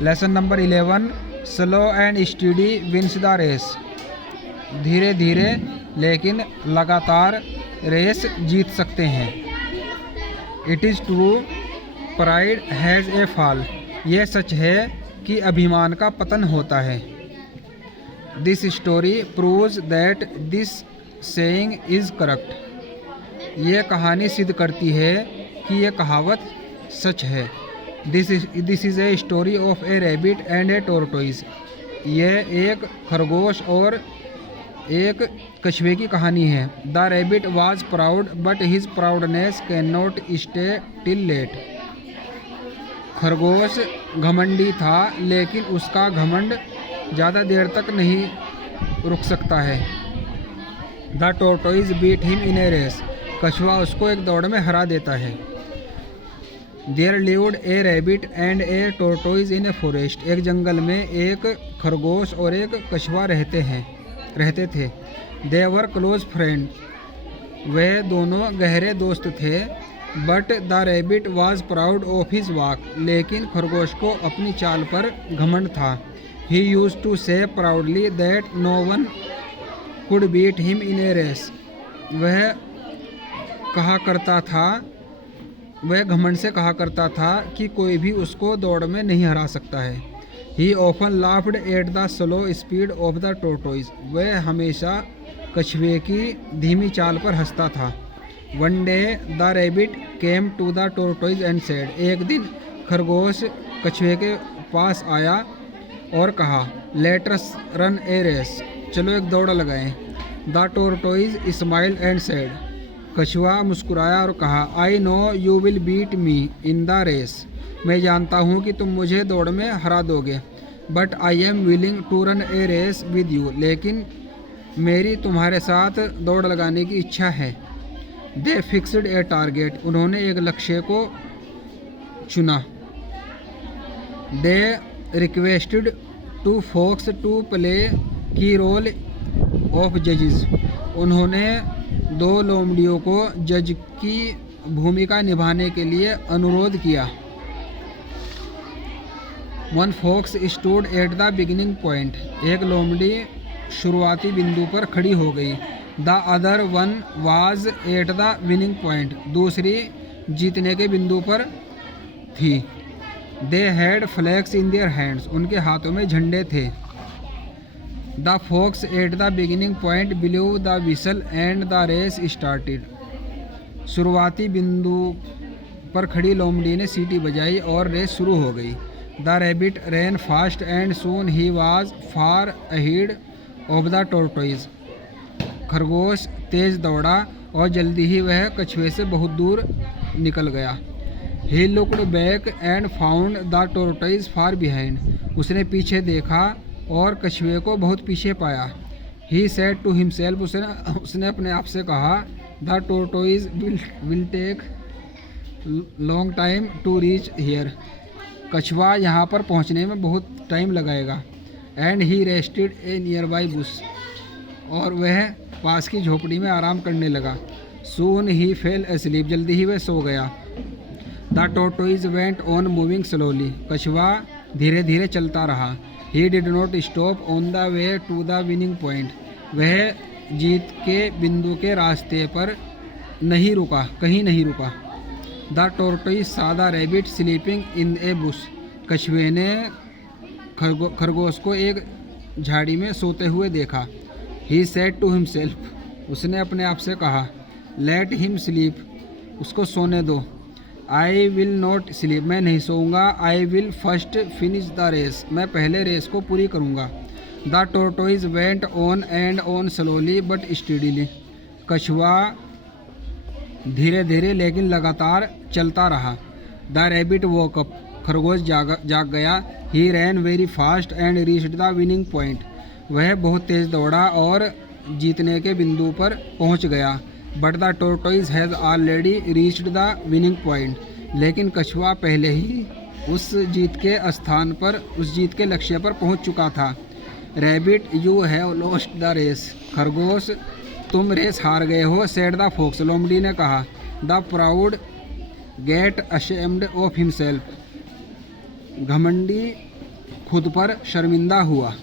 Lesson number 11, slow and study wins the race. धीरे धीरे लेकिन लगातार रेस जीत सकते हैं। It is true pride has a fall. यह सच है कि अभिमान का पतन होता है। This story proves that this saying is correct. यह कहानी सिद्ध करती है कि यह कहावत सच है। This is a story of a rabbit and a tortoise. यह एक खरगोश और एक कछुए की कहानी है। The rabbit was proud but his proudness can not stay till late. खरगोश घमंडी था लेकिन उसका घमंड ज़्यादा देर तक नहीं रुक सकता है। The tortoise beat him in a race. कछुआ उसको एक दौड़ में हरा देता है। There lived a rabbit and a tortoise in a forest. एक जंगल में एक खरगोश और एक कछुआ रहते थे। दे वर क्लोज फ्रेंड। वे दोनों गहरे दोस्त थे। But the rabbit was proud of his walk. लेकिन खरगोश को अपनी चाल पर घमंड था। He use to say proudly that no one could beat him in a race. वह घमंड से कहा करता था कि कोई भी उसको दौड़ में नहीं हरा सकता है। He often laughed at the slow speed of the tortoise. वह हमेशा कछुए की धीमी चाल पर हंसता था। One day the rabbit came to the tortoise and said. एक दिन खरगोश कछुए के पास आया और कहा, let us run a race. चलो एक दौड़ लगाएं। The tortoise smiled and said. कछुआ मुस्कुराया और कहा, I know you will beat me in the race. मैं जानता हूँ कि तुम मुझे दौड़ में हरा दोगे। But I am willing to run a race with you. लेकिन मेरी तुम्हारे साथ दौड़ लगाने की इच्छा है। They fixed a target. उन्होंने एक लक्ष्य को चुना। They requested two fox to play की रोल ऑफ जजेस। उन्होंने दो लोमड़ियों को जज की भूमिका निभाने के लिए अनुरोध किया। One fox stood at the beginning point. एक लोमड़ी शुरुआती बिंदु पर खड़ी हो गई। The other one was at the winning point. दूसरी जीतने के बिंदु पर थी। They had flags in their hands. उनके हाथों में झंडे थे। The fox at the beginning point blew the whistle and the race started. शुरुआती बिंदु पर खड़ी लोमड़ी ने सीटी बजाई और रेस शुरू हो गई। The rabbit ran fast and soon he was far ahead of the tortoise. खरगोश तेज दौड़ा और जल्दी ही वह कछुए से बहुत दूर निकल गया। He looked back and found the tortoise far behind. उसने पीछे देखा और कछुए को बहुत पीछे पाया। He said to himself. उसने अपने आप से कहा, the tortoise will take long time to reach here. कछुआ यहाँ पर पहुँचने में बहुत टाइम लगाएगा। And he rested a nearby bush. और वह पास की झोपड़ी में आराम करने लगा। Soon he fell asleep। जल्दी ही वह सो गया। The tortoise went on moving slowly. कछुआ धीरे धीरे चलता रहा। He did not stop on the way to the winning point. वह जीत के बिंदु के रास्ते पर कहीं नहीं रुका। द टोरटोइज सा the rabbit sleeping in A Bush. कछुए ने खरगोश को एक झाड़ी में सोते हुए देखा। He said to himself. उसने अपने आप से कहा, लेट हिम स्लीप। उसको सोने दो। I will not sleep. मैं नहीं सोऊंगा। I will first finish the race. मैं पहले रेस को पूरी करूंगा। The tortoise went on and on slowly but steadily. कछुआ धीरे धीरे लेकिन लगातार चलता रहा। The rabbit woke up. खरगोश जाग गया। He ran very fast and reached the winning point. वह बहुत तेज दौड़ा और जीतने के बिंदु पर पहुंच गया। But the tortoise has already reached the winning point. लेकिन कछुआ पहले ही उस जीत के लक्ष्य पर पहुंच चुका था। Rabbit you have lost the race. खरगोश तुम रेस हार गए हो। Said the fox. लोमड़ी ने कहा। The proud get ashamed of himself. घमंडी खुद पर शर्मिंदा हुआ।